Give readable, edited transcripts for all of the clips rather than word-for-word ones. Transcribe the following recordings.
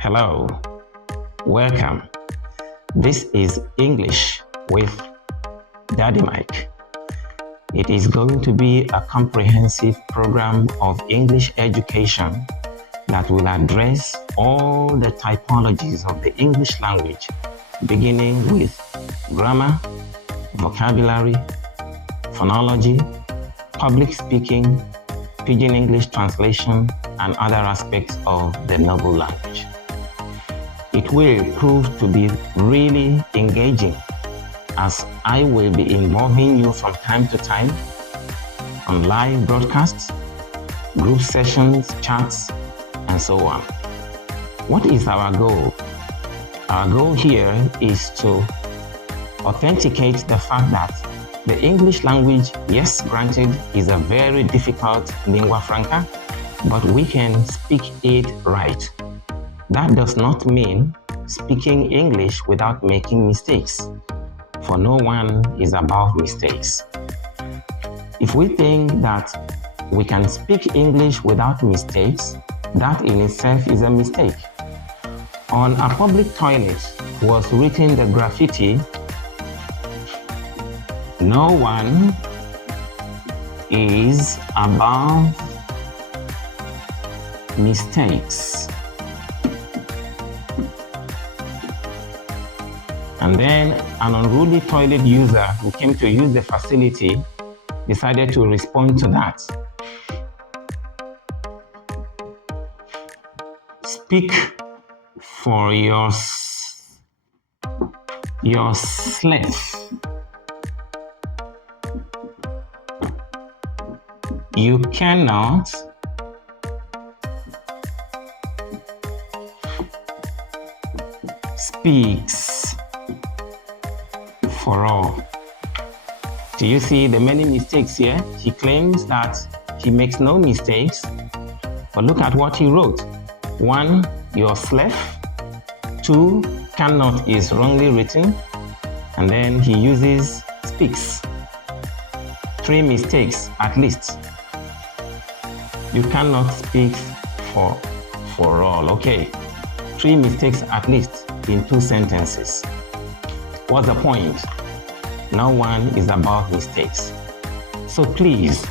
Hello, welcome. This is English with Daddy Mike. It is going to be a comprehensive program of English education that will address all the typologies of the English language, beginning with grammar, vocabulary, phonology, public speaking, pidgin English translation, and other aspects of the noble language. It will prove to be really engaging, as I will be involving you from time to time on live broadcasts, group sessions, chats, and so on. What is our goal? Our goal here is to authenticate the fact that the English language, yes, granted, is a very difficult lingua franca, but we can speak it right. That does not mean speaking English without making mistakes, for no one is above mistakes. If we think that we can speak English without mistakes, that in itself is a mistake. On a public toilet was written the graffiti, "No one is above mistakes." And then an unruly toilet user who came to use the facility decided to respond to that. Speak for your slave. You cannot speaks for all. Do you see the many mistakes here? He claims that he makes no mistakes, but look at what he wrote. 1, your slave. 2, cannot is wrongly written, and then he uses speaks. 3 mistakes at least. You cannot speak for all. Okay, 3 mistakes at least in 2 sentences. What's the point? No one is above mistakes. So please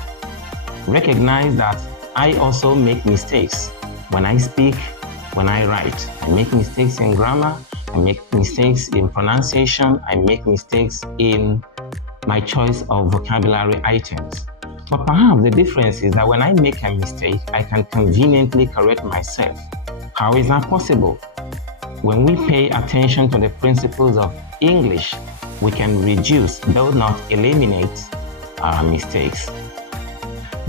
recognize that I also make mistakes when I speak, when I write. I make mistakes in grammar, I make mistakes in pronunciation, I make mistakes in my choice of vocabulary items. But perhaps the difference is that when I make a mistake, I can conveniently correct myself. How is that possible? When we pay attention to the principles of English, we can reduce, though not eliminate, our mistakes.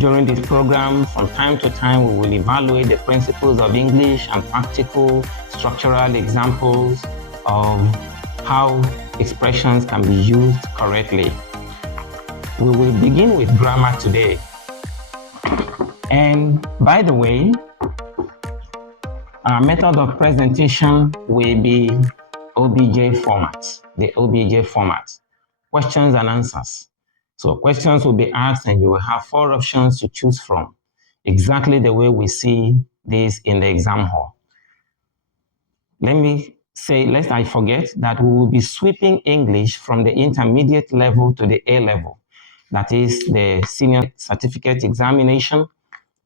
During this program, from time to time, we will evaluate the principles of English and practical structural examples of how expressions can be used correctly. We will begin with grammar today. And by the way, our method of presentation will be OBJ format, the OBJ format, questions and answers. So questions will be asked and you will have 4 options to choose from, exactly the way we see this in the exam hall. Let me say, lest I forget, that we will be sweeping English from the intermediate level to the A level. That is the senior certificate examination,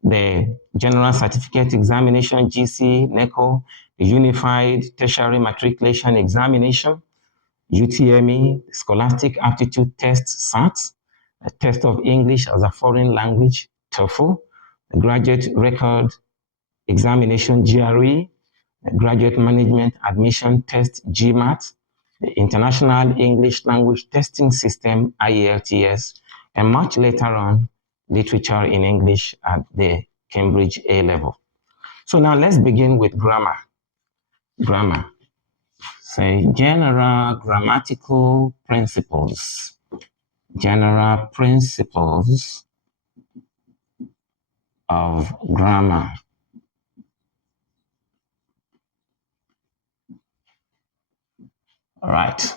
the general certificate examination, GC, NECO, the unified tertiary matriculation examination, UTME, scholastic aptitude test, SAT, a test of English as a foreign language, TOEFL, the graduate record examination, GRE, the graduate management admission test, GMAT, the international English language testing system, IELTS, and much later on, literature in English at the Cambridge A level. So now let's begin with grammar. Grammar. Say general grammatical principles. General principles of grammar. All right.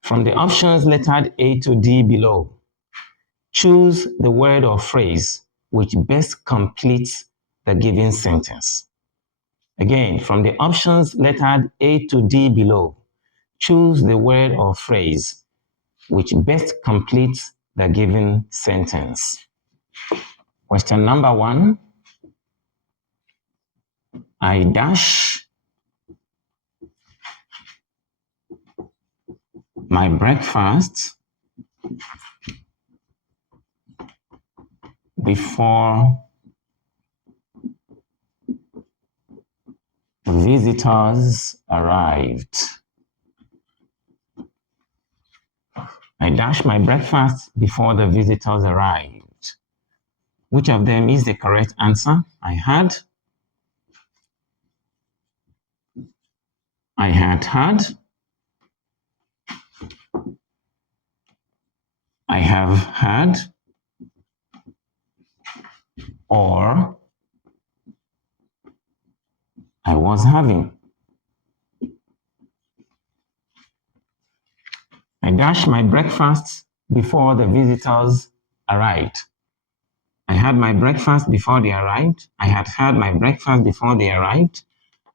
From the options lettered A to D below, choose the word or phrase which best completes the given sentence. Again, from the options lettered A to D below, choose the word or phrase which best completes the given sentence. Question number 1, I dash my breakfast before visitors arrived. I dashed my breakfast before the visitors arrived. Which of them is the correct answer? I had had, I have had, or I was having. I dashed my breakfast before the visitors arrived. I had my breakfast before they arrived. I had my breakfast before they arrived.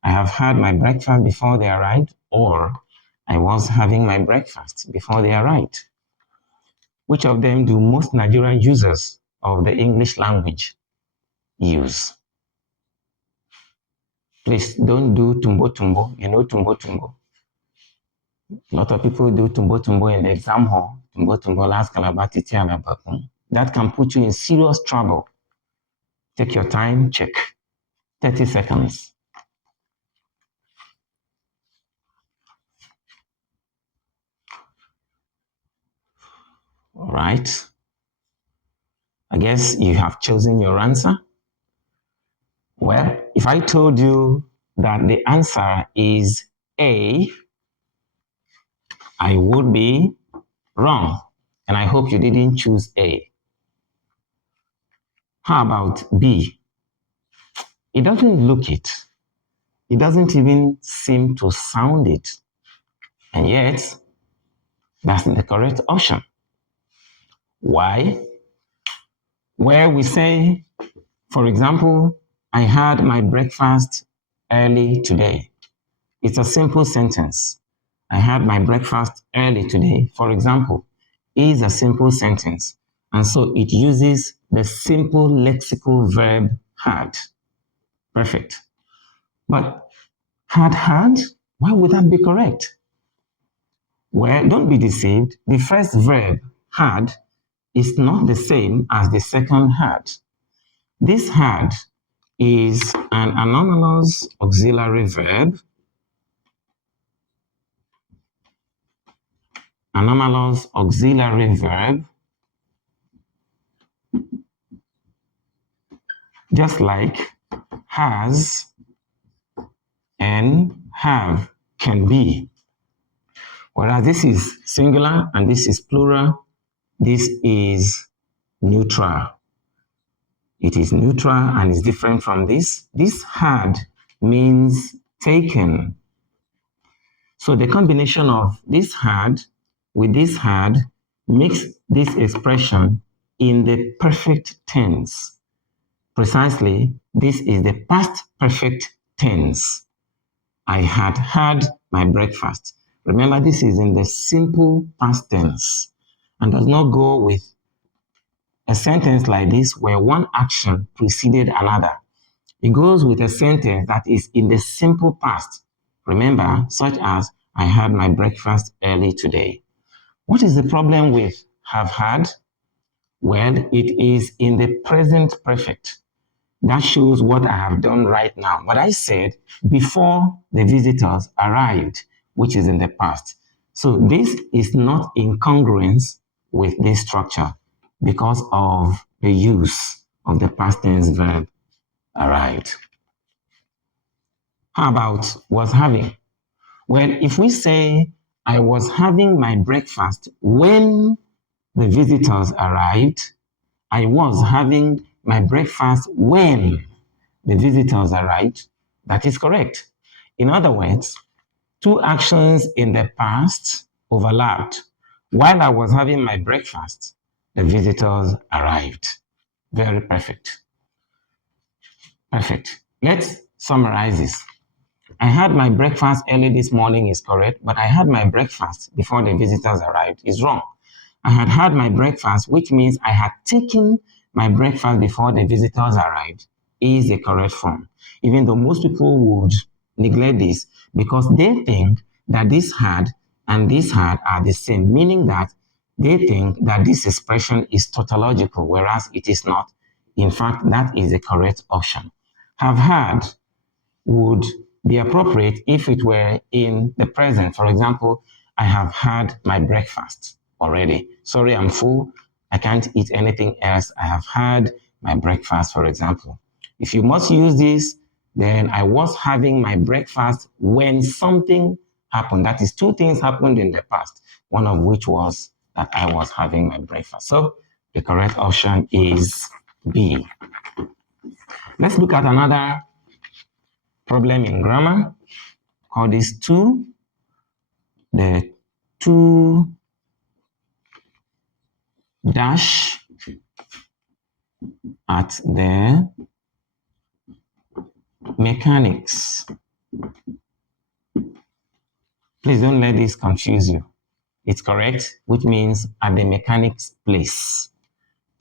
I have had my breakfast before they arrived, or I was having my breakfast before they arrived. Which of them do most Nigerian users of the English language use? Please don't do tumbo tumbo. You know tumbo tumbo. A lot of people do tumbo tumbo in the exam hall. Tumbo tumbo last kalabati tialabakun. That can put you in serious trouble. Take your time, check. 30 seconds. All right. I guess you have chosen your answer. Well, if I told you that the answer is A, I would be wrong. And I hope you didn't choose A. How about B? It doesn't look it. It doesn't even seem to sound it. And yet, that's the correct option. Why? Where we say, for example, I had my breakfast early today. It's a simple sentence. I had my breakfast early today, for example, is a simple sentence. And so it uses the simple lexical verb had. Perfect. But had, why would that be correct? Well, don't be deceived. The first verb, had, is not the same as the second had. This had is an anomalous auxiliary verb. Anomalous auxiliary verb, just like has and have can be. Whereas this is singular and this is plural, this is neutral. It is neutral and is different from this. This had means taken. So the combination of this had with this had makes this expression in the perfect tense. Precisely, this is the past perfect tense. I had my breakfast. Remember, this is in the simple past tense and does not go with a sentence like this where one action preceded another. It goes with a sentence that is in the simple past. Remember, such as, I had my breakfast early today. What is the problem with have had? Well, it is in the present perfect. That shows what I have done right now. But I said before the visitors arrived, which is in the past. So this is not in congruence with this structure because of the use of the past tense verb arrived. How about was having? Well, if we say I was having my breakfast when the visitors arrived, I was having my breakfast when the visitors arrived, that is correct. In other words, two actions in the past overlapped. While I was having my breakfast, the visitors arrived. Very perfect. Perfect. Let's summarizes. I had my breakfast early this morning is correct, but I had my breakfast before the visitors arrived is wrong. I had my breakfast, which means I had taken my breakfast before the visitors arrived, is the correct form. Even though most people would neglect this because they think that this had and this had are the same, meaning that they think that this expression is tautological, whereas it is not. In fact, that is the correct option. Have had would be appropriate if it were in the present. For example, I have had my breakfast already. Sorry, I'm full. I can't eat anything else. I have had my breakfast, for example. If you must use this, then I was having my breakfast when something happened. That is, two things happened in the past, one of which was that I was having my breakfast. So the correct option is B. Let's look at another problem in grammar. Call this two. The two dash at the mechanics. Please don't let this confuse you. It's correct, which means at the mechanics place.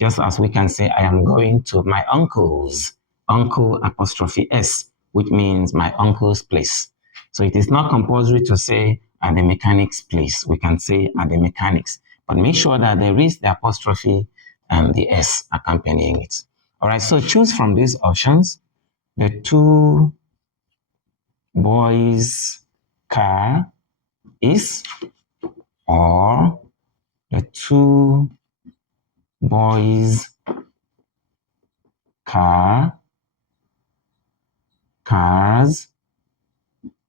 Just as we can say, I am going to my uncle's, uncle apostrophe S, which means my uncle's place. So it is not compulsory to say at the mechanics place. We can say at the mechanics, but make sure that there is the apostrophe and the S accompanying it. All right, so choose from these options. The two boys' car is, or the two boys' cars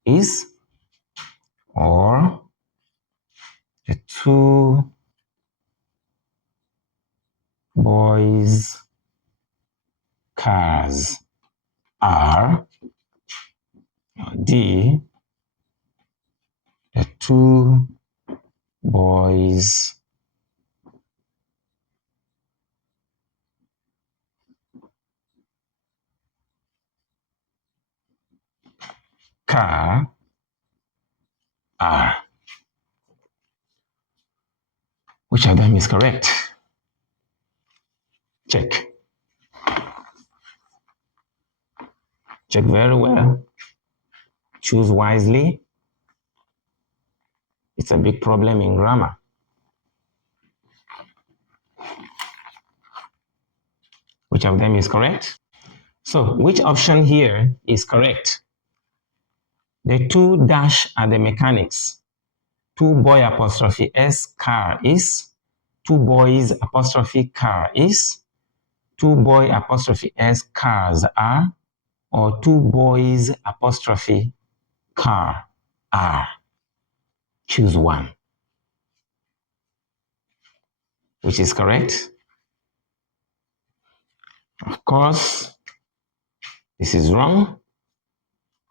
is, or the two boys' cars are, D, the two boys' car are. Which of them is correct? Check. Check very well. Choose wisely. It's a big problem in grammar. Which of them is correct? So, which option here is correct? The two dash at the mechanics. Two boy apostrophe S car is. Two boys apostrophe car is. Two boy apostrophe S cars are. Or two boys apostrophe car are. Choose one. Which is correct? Of course, this is wrong.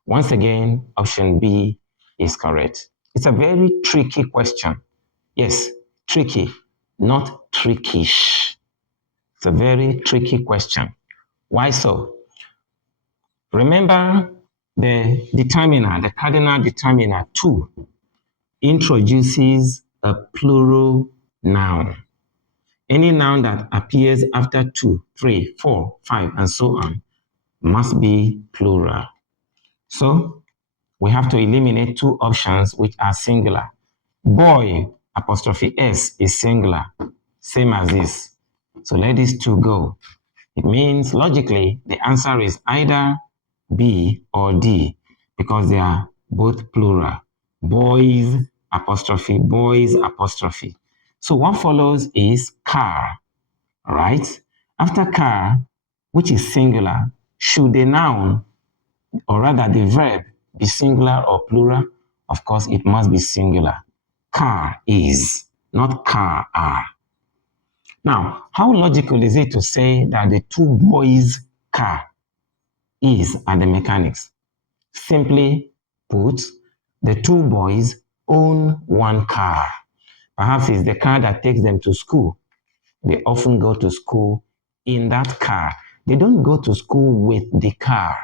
Once again, option B is correct. It's a very tricky question. Yes, tricky, not trickish. It's a very tricky question. Why so? Remember the determiner, the cardinal determiner 2 introduces a plural noun. Any noun that appears after 2, 3, 4, 5, and so on must be plural. So we have to eliminate two options which are singular. Boy apostrophe S is singular, same as this. So let these two go. It means logically the answer is either B or D because they are both plural. Boys apostrophe, boys apostrophe. So what follows is car, right? After car, which is singular, should the noun, or rather the verb, be singular or plural? Of course, it must be singular. Car is, not car are. Now, how logical is it to say that the two boys' car is at the mechanics? Simply put, the two boys own one car. Perhaps it's the car that takes them to school. They often go to school in that car. They don't go to school with the car.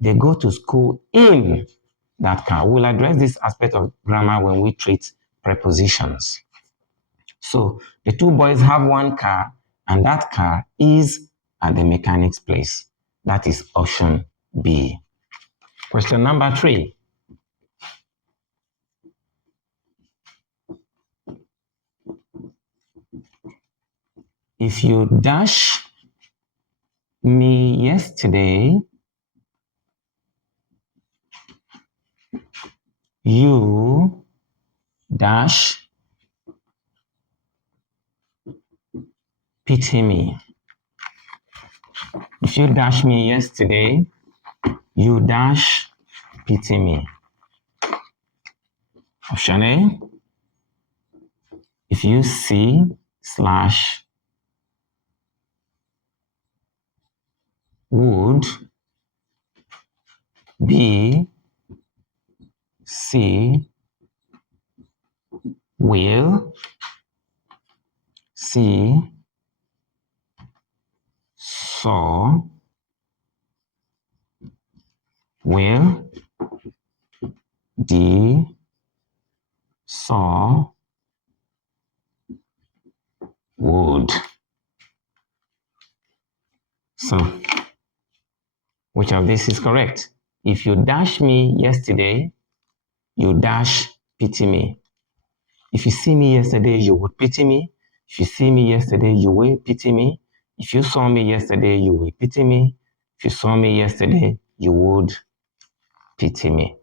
they go to school in that car. We'll address this aspect of grammar when we treat prepositions. So the two boys have one car, and that car is at the mechanic's place. That is option B. Question number 3. If you dash me yesterday, you dash pity me. If you dash me yesterday, you dash pity me. Option A. If you see slash would, B, C, will, C, saw, will, D, saw, would. So, which of this is correct? If you dash me yesterday, you dash pity me. If you see me yesterday, you would pity me. If you see me yesterday, you will pity me. If you saw me yesterday, you will pity me. If you saw me yesterday, you would pity me.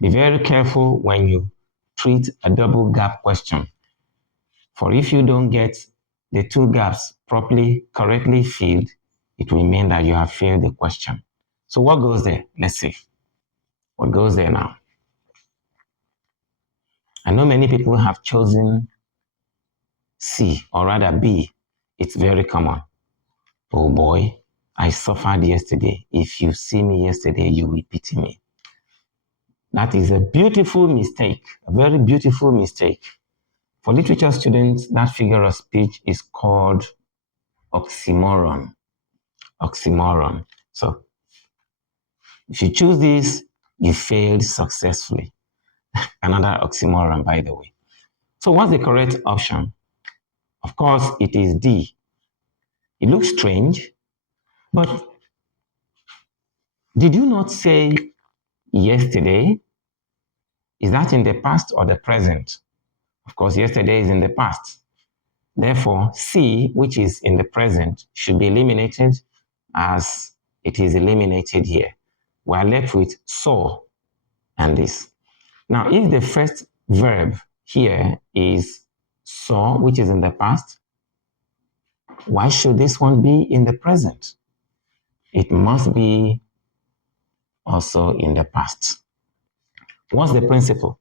Be very careful when you treat a double gap question. For if you don't get the two gaps properly, correctly filled, it will mean that you have failed the question. So what goes there? Let's see. What goes there now? I know many people have chosen C, or rather B. It's very common. Oh boy, I suffered yesterday. If you see me yesterday, you will pity me. That is a beautiful mistake, a very beautiful mistake. For literature students, that figure of speech is called oxymoron. Oxymoron. So, if you choose this, you failed successfully. Another oxymoron, by the way. So, what's the correct option? Of course, it is D. It looks strange, but did you not say yesterday? Is that in the past or the present? Of course, yesterday is in the past. Therefore, C, which is in the present, should be eliminated as it is eliminated here. We are left with saw and this. Now, if the first verb here is saw, which is in the past, why should this one be in the present? It must be also in the past. What's the principle?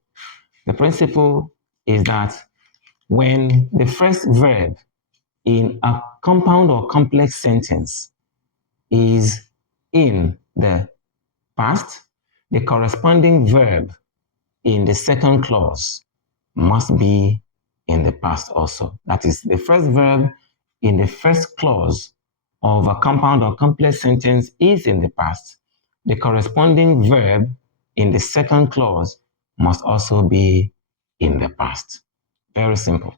The principle is that when the first verb in a compound or complex sentence is in the past, the corresponding verb in the second clause must be in the past also. That is, the first verb in the first clause of a compound or complex sentence is in the past. The corresponding verb in the second clause must also be in the past. Very simple.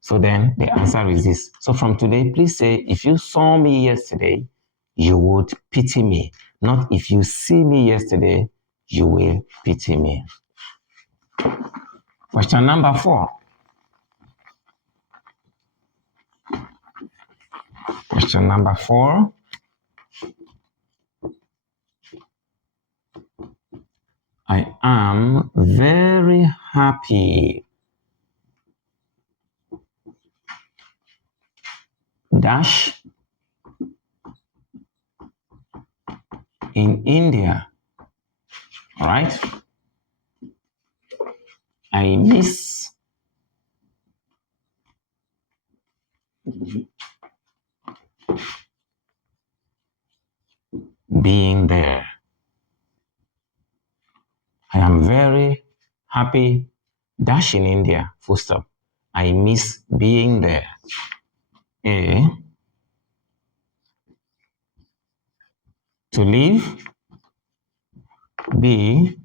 So then the answer is this. So from today, please say, if you saw me yesterday, you would pity me. Not if you see me yesterday, you will pity me. Question number 4. Question number 4. I am very happy. Dash in India. All right. I miss being there. I am very happy. Dash in India. Full stop. I miss being there. A. To live B,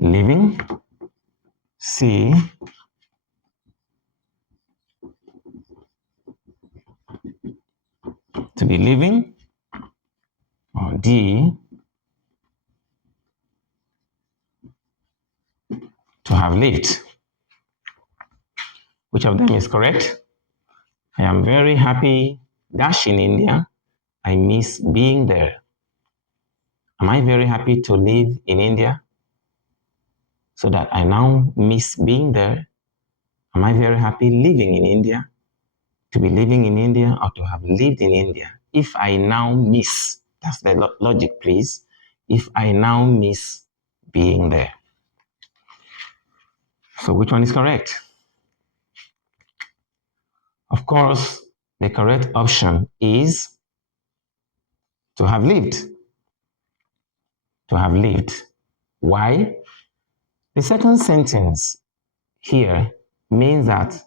living. C, to be living. Or D, to have lived. Which of them is correct? I am very happy dash in India. I miss being there. Am I very happy to live in India so that I now miss being there? Am I very happy living in India, to be living in India or to have lived in India? If I now miss, that's the logic, please. If I now miss being there. So which one is correct? Of course, the correct option is to have lived. To have lived. Why? The second sentence here means that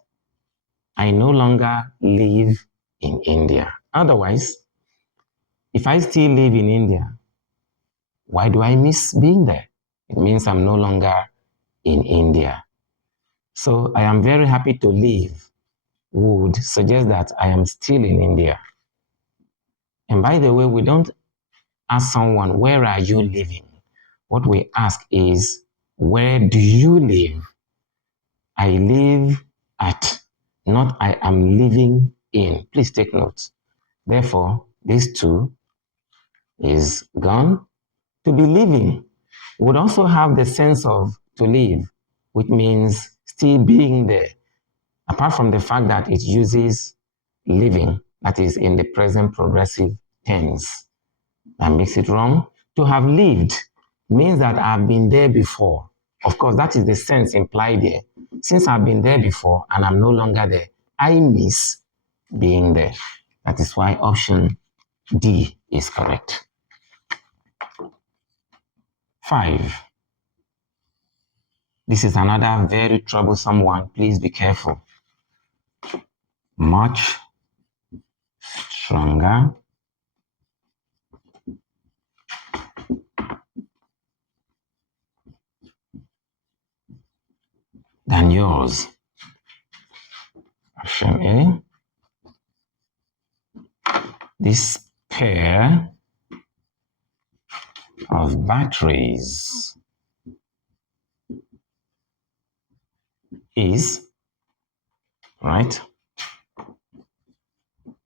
I no longer live in India. Otherwise, if I still live in India, why do I miss being there? It means I'm no longer in India. So I am very happy to live would suggest that I am still in India. And by the way, we don't ask someone, where are you living? What we ask is, where do you live? I live at, not I am living in. Please take note. Therefore, this two is gone. To be living would also have the sense of to live, which means still being there, apart from the fact that it uses living, that is in the present progressive tense. That makes it wrong. To have lived means that I've been there before. Of course, that is the sense implied there. Since I've been there before and I'm no longer there, I miss being there. That is why option D is correct. 5. This is another very troublesome one. Please be careful. Much stronger than yours. Option A. This pair of batteries is, right?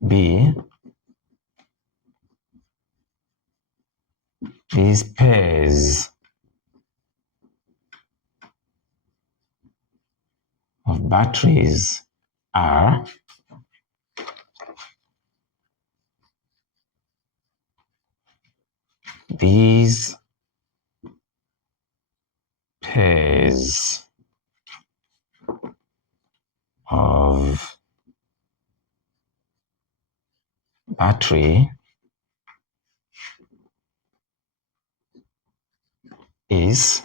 B. These pairs of batteries are these pairs of battery is,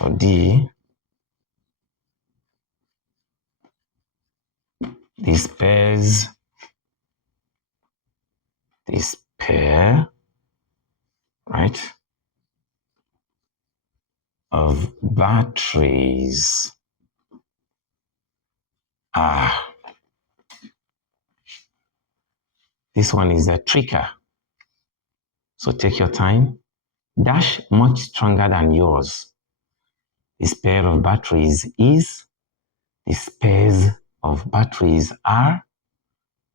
or D, these pairs, this pair, right, of batteries are. This one is a tricker. So take your time. Dash much stronger than yours. This pair of batteries is, these pairs of batteries are,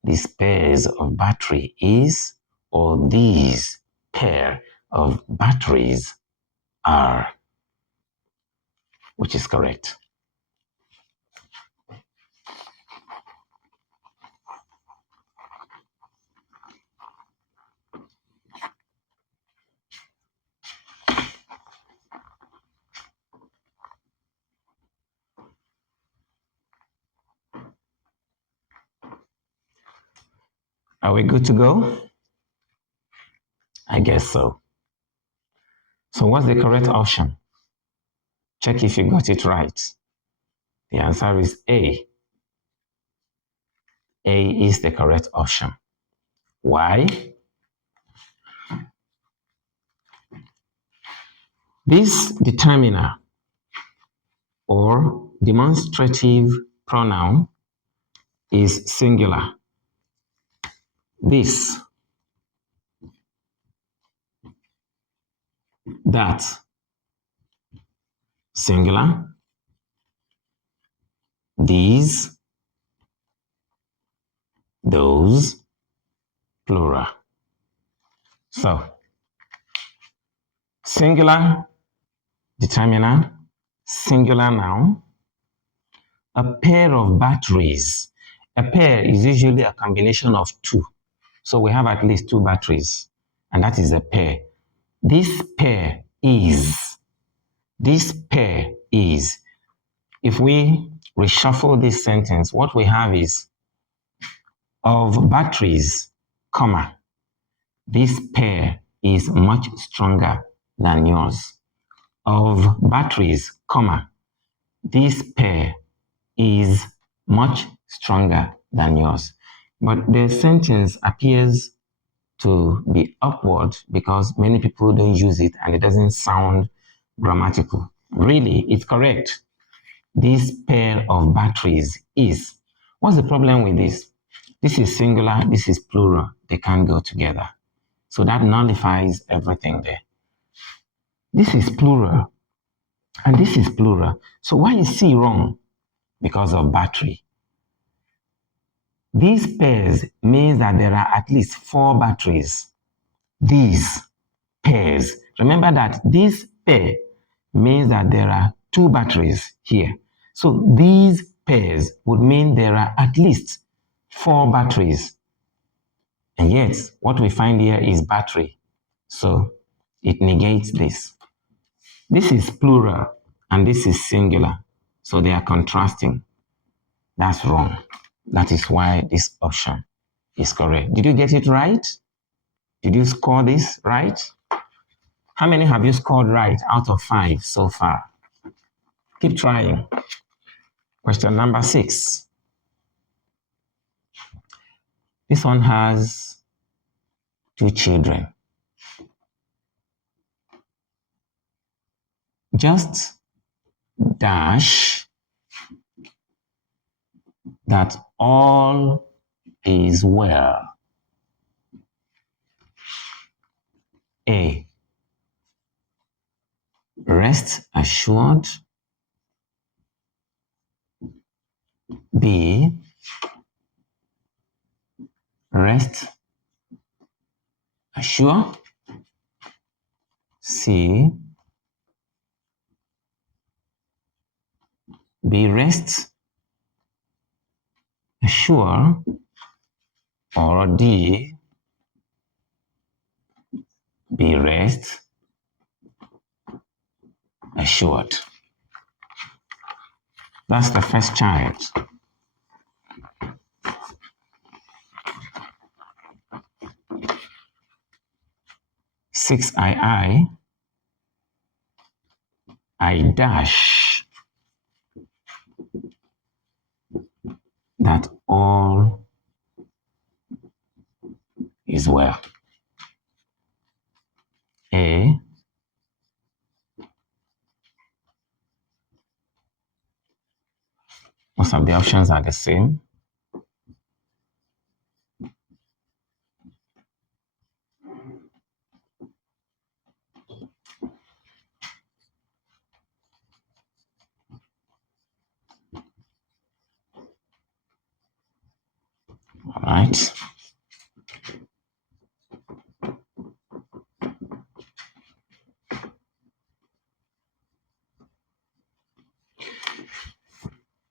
these pairs of battery is, or these pair of batteries are. Which is correct? Are we good to go? I guess so. So what's the correct option? Check if you got it right. The answer is A. A is the correct option. Why? This determiner or demonstrative pronoun is singular. This, that, singular. These, those, plural. So, singular determiner, singular noun. A pair of batteries. A pair is usually a combination of two. So we have at least two batteries, and that is a pair. This pair is. This pair is. If we reshuffle this sentence, what we have is of batteries, comma, this pair is much stronger than yours. Of batteries, comma, this pair is much stronger than yours. But the sentence appears to be upward because many people don't use it and it doesn't sound grammatical. Really, it's correct. This pair of batteries is. What's the problem with this? This is singular, this is plural. They can't go together. So that nullifies everything there. This is plural and this is plural. So why is C wrong? Because of battery. These pairs means that there are at least 4 batteries. These pairs. Remember that this pair means that there are 2 batteries here. So these pairs would mean there are at least 4 batteries. And yet, what we find here is battery. So it negates this. This is plural and this is singular. So they are contrasting. That's wrong. That is why this option is correct. Did you get it right? Did you score this right? How many have you scored right out of 5 so far? Keep trying. Question number 6. This one has 2 children. Just dash that all is well. A. Rest assured. B. Rest assured. C. Be rest assure, or D. Be rest assured. That's the first child. Six I dash that all is well. A. Most of the options are the same. All right.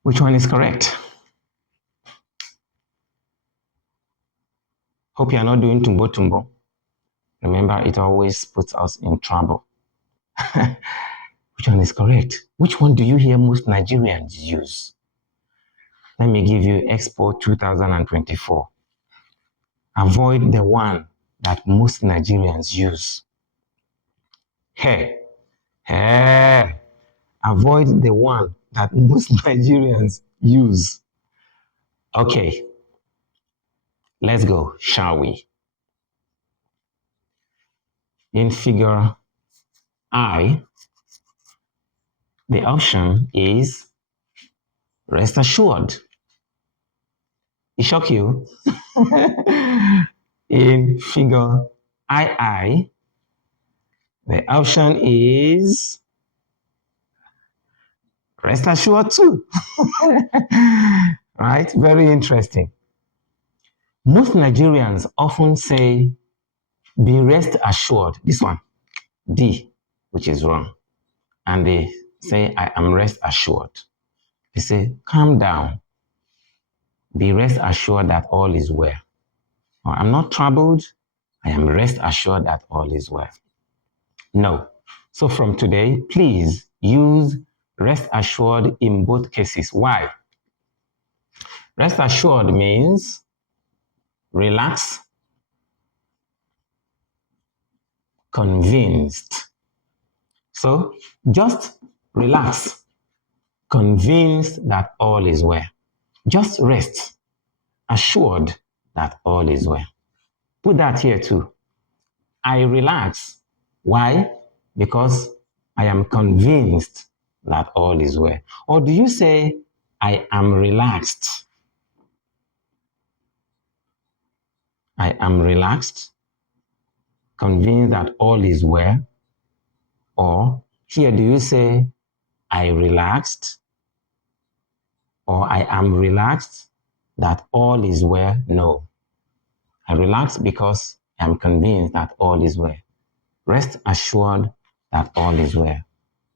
Which one is correct? Hope you are not doing tumbo tumbo. Remember, it always puts us in trouble. Which one is correct? Which one do you hear most Nigerians use? Let me give you Expo 2024. Avoid the one that most Nigerians use. Hey, hey. Avoid the one that most Nigerians use. Okay, let's go, shall we? In figure I, the option is rest assured. It shock you? In figure II, the option is rest assured too. Right? Very interesting. Most Nigerians often say, be rest assured. This one, D, which is wrong. And they say, I am rest assured. They say, calm down. Be rest assured that all is well. Or, I'm not troubled. I am rest assured that all is well. No. So from today, please use rest assured in both cases. Why? Rest assured means relax, convinced. So just relax, convinced that all is well. Just rest, assured that all is well. Put that here too. I relax. Why? Because I am convinced that all is well. Or do you say, I am relaxed? I am relaxed, convinced that all is well. Or here, do you say, I relaxed? Or I am relaxed that all is well? No. I relax because I am convinced that all is well. Rest assured that all is well.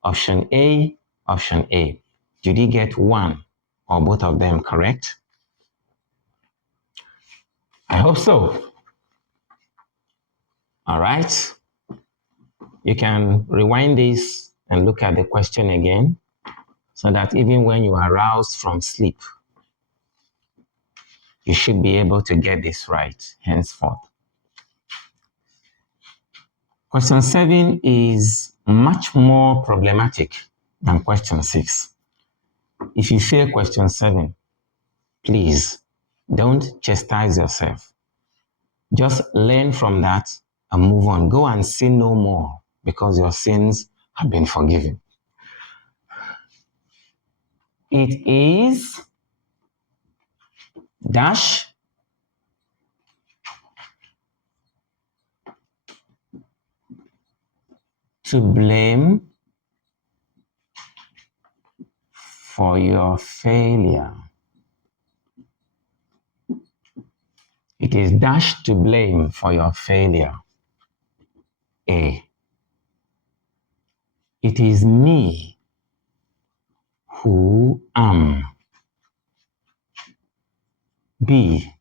Option A, option A. Did you get one or both of them correct? I hope so. All right. You can rewind this and look at the question again so that even when you are roused from sleep, you should be able to get this right henceforth. Question 7 is much more problematic than question 6. If you fail question 7, please don't chastise yourself. Just learn from that and move on. Go and sin no more because your sins have been forgiven. It is dash to blame for your failure. It is dash to blame for your failure. A. It is me who am. B.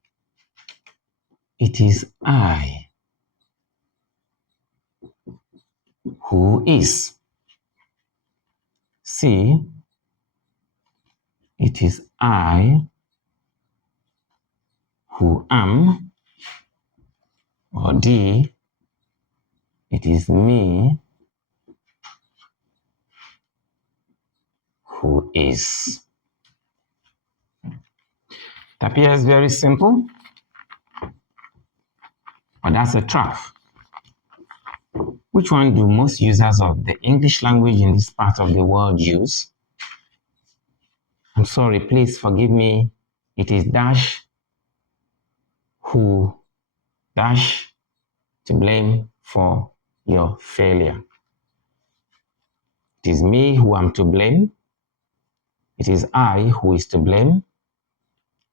It is I who is. C. It is I who am. Or D. It is me who is. It appears very simple, but that's a trap. Which one do most users of the English language in this part of the world use? I'm sorry, please forgive me. It is dash who dash to blame for your failure. It is me who am to blame. It is I who is to blame.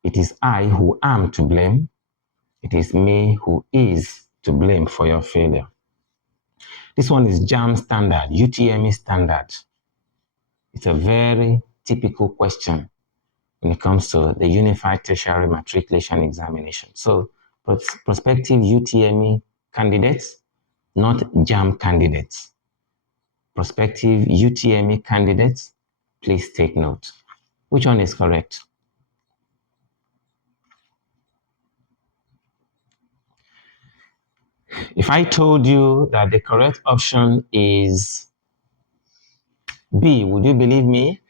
It is I who am to blame. It is me who is to blame for your failure. This one is JAM standard, UTME standard. It's a very typical question when it comes to the Unified Tertiary Matriculation Examination. So, prospective UTME candidates, not JAM candidates. Prospective UTME candidates, please take note. Which one is correct? If I told you that the correct option is B, would you believe me?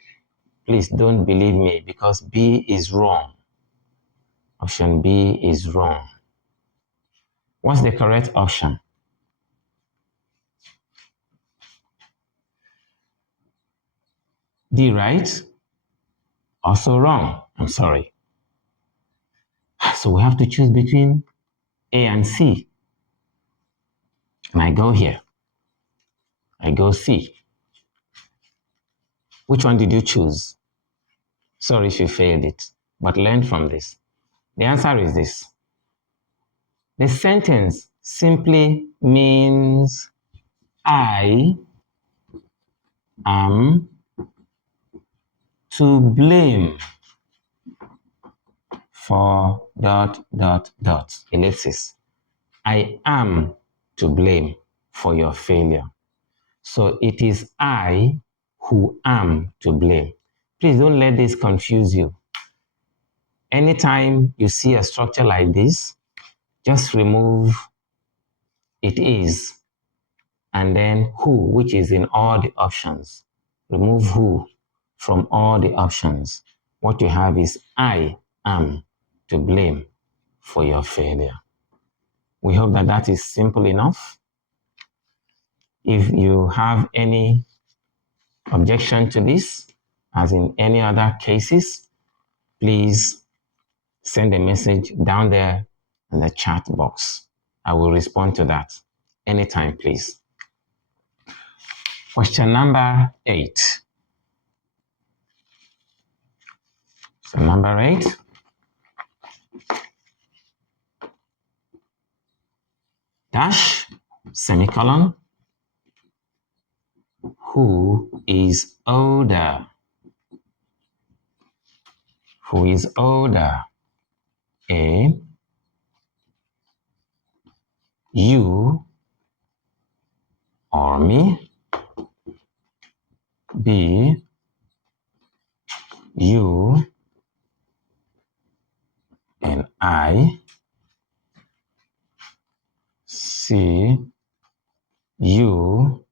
Please don't believe me because B is wrong. Option B is wrong. What's the correct option? D, right? Also wrong. I'm sorry. So we have to choose between A and C. And I go here. I go C. Which one did you choose? Sorry if you failed it, but learn from this. The answer is this. The sentence simply means I am to blame for ... ellipsis. I am to blame for your failure. So it is I who am to blame. Please don't let this confuse you. Anytime you see a structure like this, just remove it is and then who, which is in all the options. Remove who from all the options. What you have is I am to blame for your failure. We hope that that is simple enough. If you have any objection to this, as in any other cases, please send a message down there in the chat box. I will respond to that anytime, please. Question number 8. So number 8. Dash, semicolon. Who is older? Who is older? A, you or me. B, you and I. C, you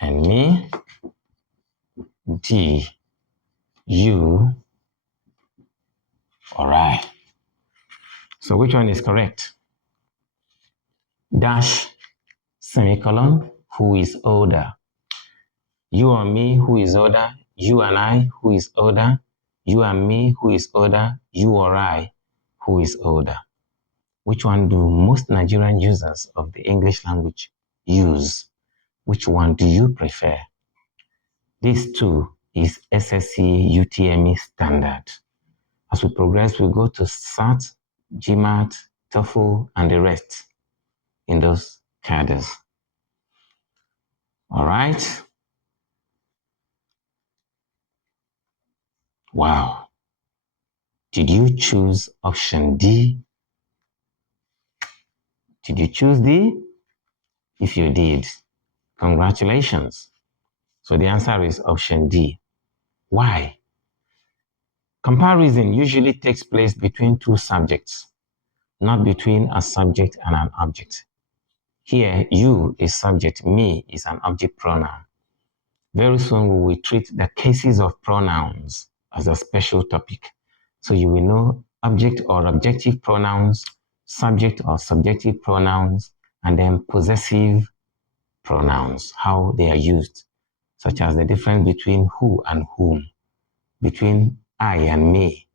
and me. D, you or I. So which one is correct? Dash, semicolon, who is older? You or me, who is older? You and I, who is older? You and me, who is older? You or I, who is older? Which one do most Nigerian users of the English language use? Which one do you prefer? This too is SSC UTME standard. As we progress, we go to SAT, GMAT, TOEFL, and the rest in those cadres. All right. Wow. Did you choose option D? Did you choose D? If you did, congratulations. So the answer is option D. Why? Comparison usually takes place between two subjects, not between a subject and an object. Here, you is subject, me is an object pronoun. Very soon we will treat the cases of pronouns as a special topic. So you will know object or objective pronouns, subject or subjective pronouns, and then possessive pronouns, how they are used, such as the difference between who and whom, between I and me,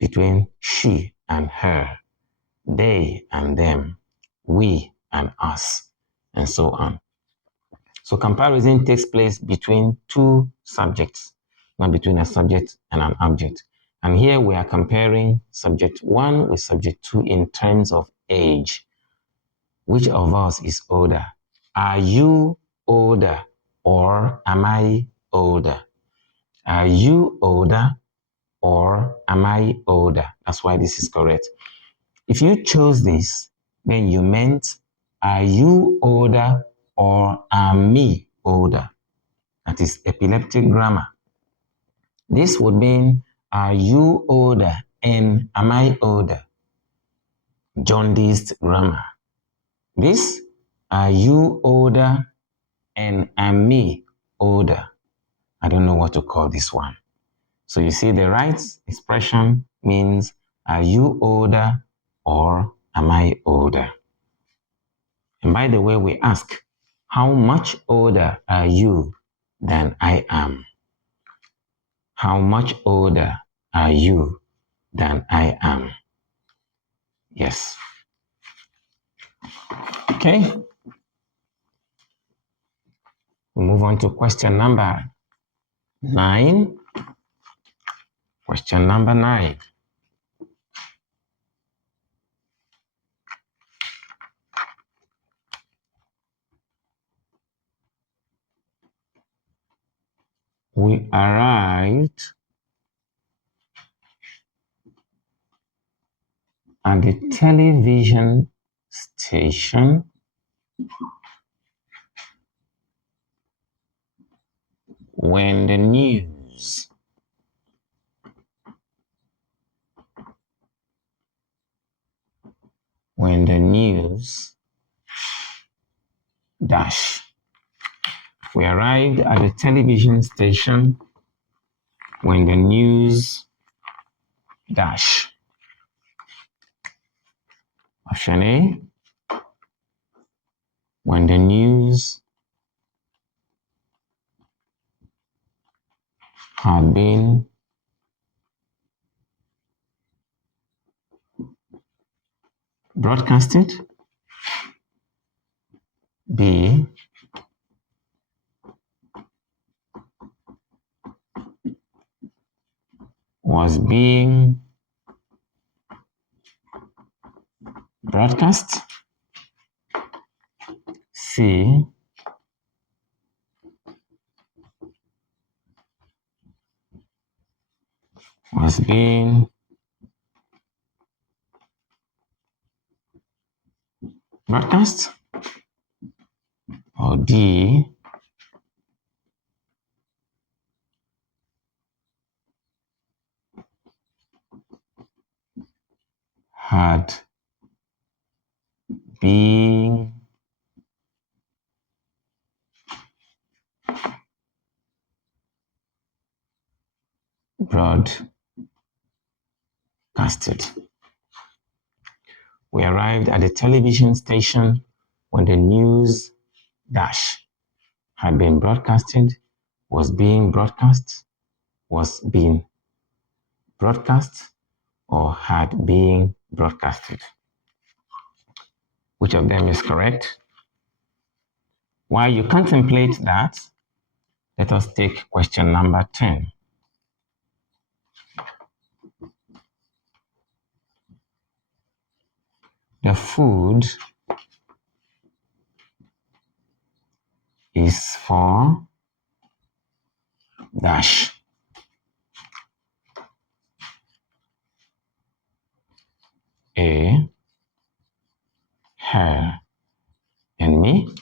between she and her, they and them, we and us, and so on. So comparison takes place between two subjects, not between a subject and an object. And here we are comparing subject 1 with subject 2 in terms of age. Which of us is older? Are you older or am I older? Are you older or am I older? That's why this is correct. If you chose this, then you meant, are you older or am me older? That is epileptic grammar. This would mean, are you older and am I older? Jaundiced grammar. This, are you older and am me older? I don't know what to call this one. So you see, the right expression means, are you older or am I older? And by the way, we ask, How much older are you than I am? How much older are you than I am? Yes. Okay. We move on to question number 9. Question number 9. We arrived at the television station when the news dash. We arrived at the television station when the news dash. Option A, when the news had been broadcasted. B, was being broadcast. C, was being broadcast. Or D, had been broadcasted. We arrived at the television station when the news dash had been broadcasted, was being broadcast, was being broadcast, or had been broadcasted. Which of them is correct? While you contemplate that, let us take question number 10. The food is for dash. A, her and me.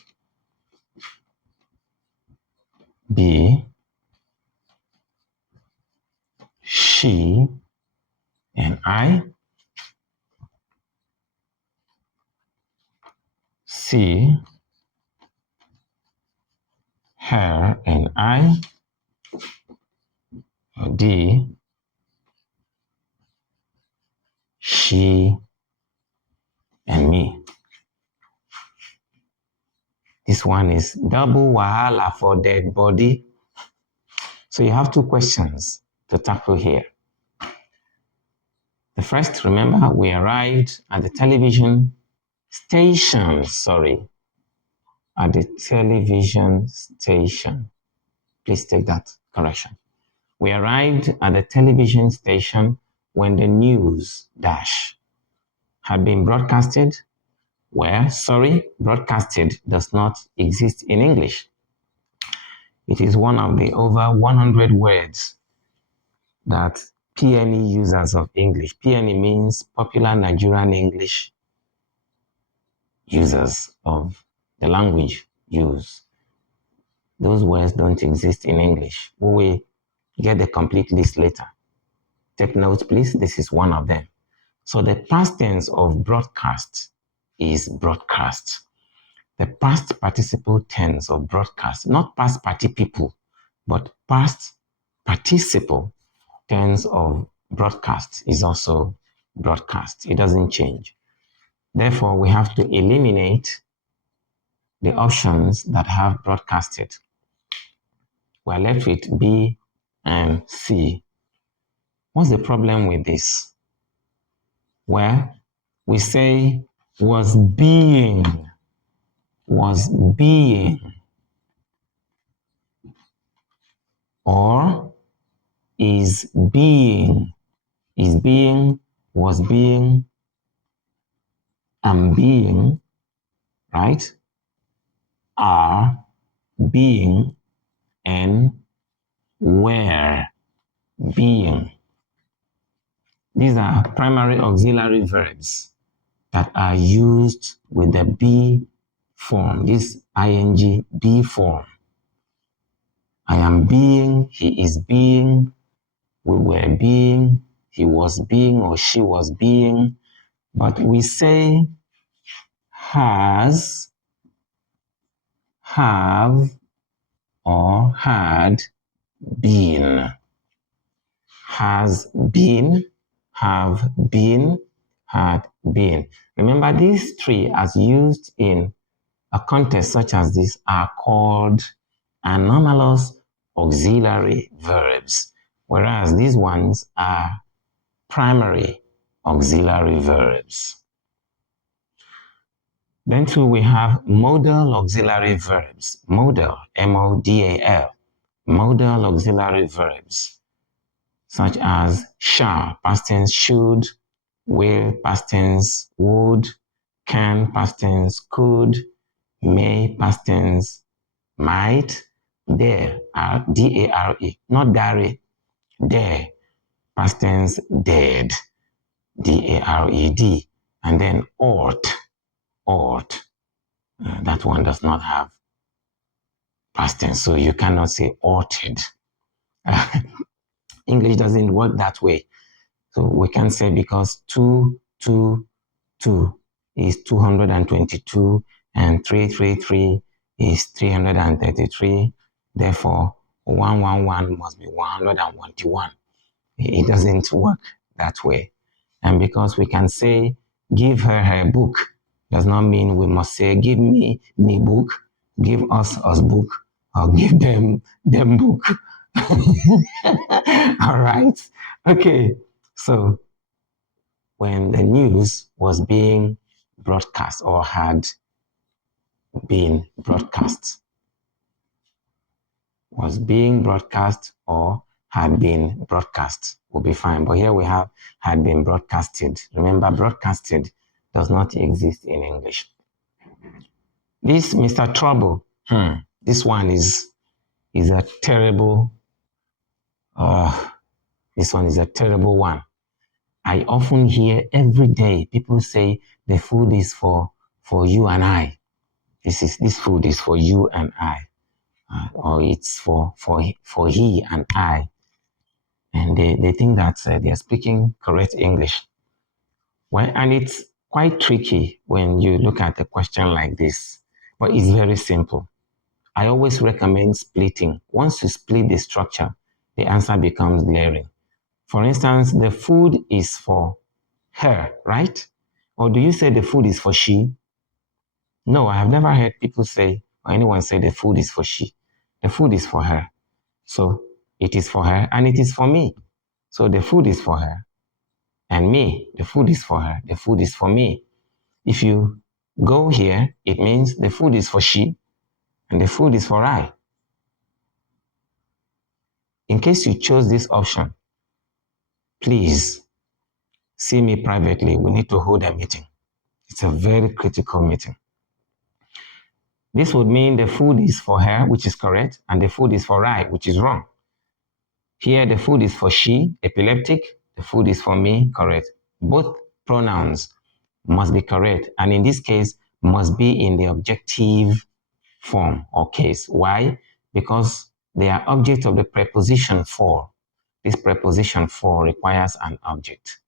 B, she and I. C, her and I. Or D, she and me. This one is double wahala for dead body. So you have two questions to tackle here. The first, remember, we arrived at the television station, at the television station. Please take that correction. We arrived at the television station when the news dash had been broadcasted. Where, broadcasted does not exist in English. It is one of the over 100 words that PNE users of English. PNE means Popular Nigerian English users of the language use. Those words don't exist in English. We will get the complete list later. Take note, please. This is one of them. So the past tense of broadcast is broadcast. The past participle tense of broadcast, not past participle, but past participle tense of broadcast is also broadcast. It doesn't change. Therefore, we have to eliminate the options that have broadcasted. We're left with B and C. What's the problem with this? Well, we say was being, or is being, was being, am being, right? Are being, and were being. These are primary auxiliary verbs that are used with the be form, this ing be form. I am being, he is being, we were being, he was being or she was being. But we say has, have, or had been. Has been, have been, had been. Remember, these three, as used in a context such as this, are called anomalous auxiliary verbs, whereas these ones are primary auxiliary verbs. Then too, we have modal auxiliary verbs. Modal, M-O-D-A-L, modal auxiliary verbs, such as shall, past tense should, will, past tense would, can, past tense could, may, past tense might, dare, D-A-R-E, not dare, dare, past tense dared, D-A-R-E-D, and then ought. That one does not have past tense, so you cannot say oughted. English doesn't work that way. So we can say because 2 is 222 and 333 is 333. Therefore, 111 must be 121. It doesn't work that way. And because we can say, give her book, does not mean we must say, give me book, give us book, or give them book. All right. Okay. So when the news was being broadcast or had been broadcast, was being broadcast or had been broadcast will be fine. But here we have had been broadcasted. Remember, broadcasted does not exist in English. This Mr. Trouble, this one is a terrible, this one is a terrible one. I often hear every day people say the food is for you and I. This food is for you and I, or it's for he and I. And they think that they are speaking correct English. Well, and it's quite tricky when you look at a question like this, but it's very simple. I always recommend splitting. Once you split the structure, the answer becomes glaring. For instance, the food is for her, right? Or do you say the food is for she? No, I have never heard people say or anyone say the food is for she. The food is for her. So it is for her and it is for me. So the food is for her and me. The food is for her. The food is for me. If you go here, it means the food is for she and the food is for I. In case you chose this option, please see me privately. We need to hold a meeting. It's a very critical meeting. This would mean the food is for her, which is correct, and the food is for I, which is wrong. Here, the food is for she, epileptic. The food is for me, correct. Both pronouns must be correct, and in this case, must be in the objective form or case. Why? Because they are objects of the preposition for. This preposition for requires an object.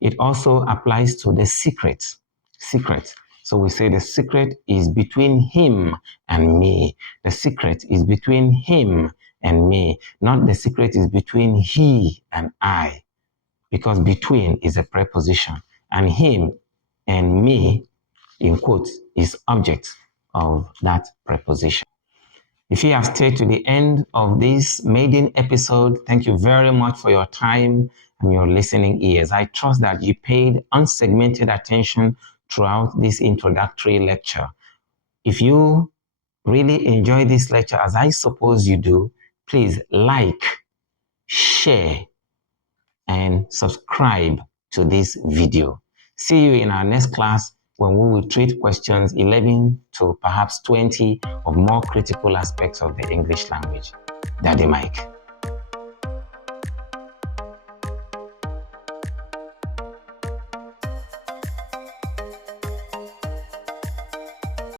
It also applies to the secret. So we say the secret is between him and me. The secret is between him and me, not the secret is between he and I, because between is a preposition and him and me, in quotes, is object of that preposition. If you have stayed to the end of this maiden episode, thank you very much for your time and your listening ears. I trust that you paid unsegmented attention throughout this introductory lecture. If you really enjoy this lecture, as I suppose you do, please like, share, and subscribe to this video. See you in our next class when we will treat questions 11 to perhaps 20 of more critical aspects of the English language. Daddy Mike.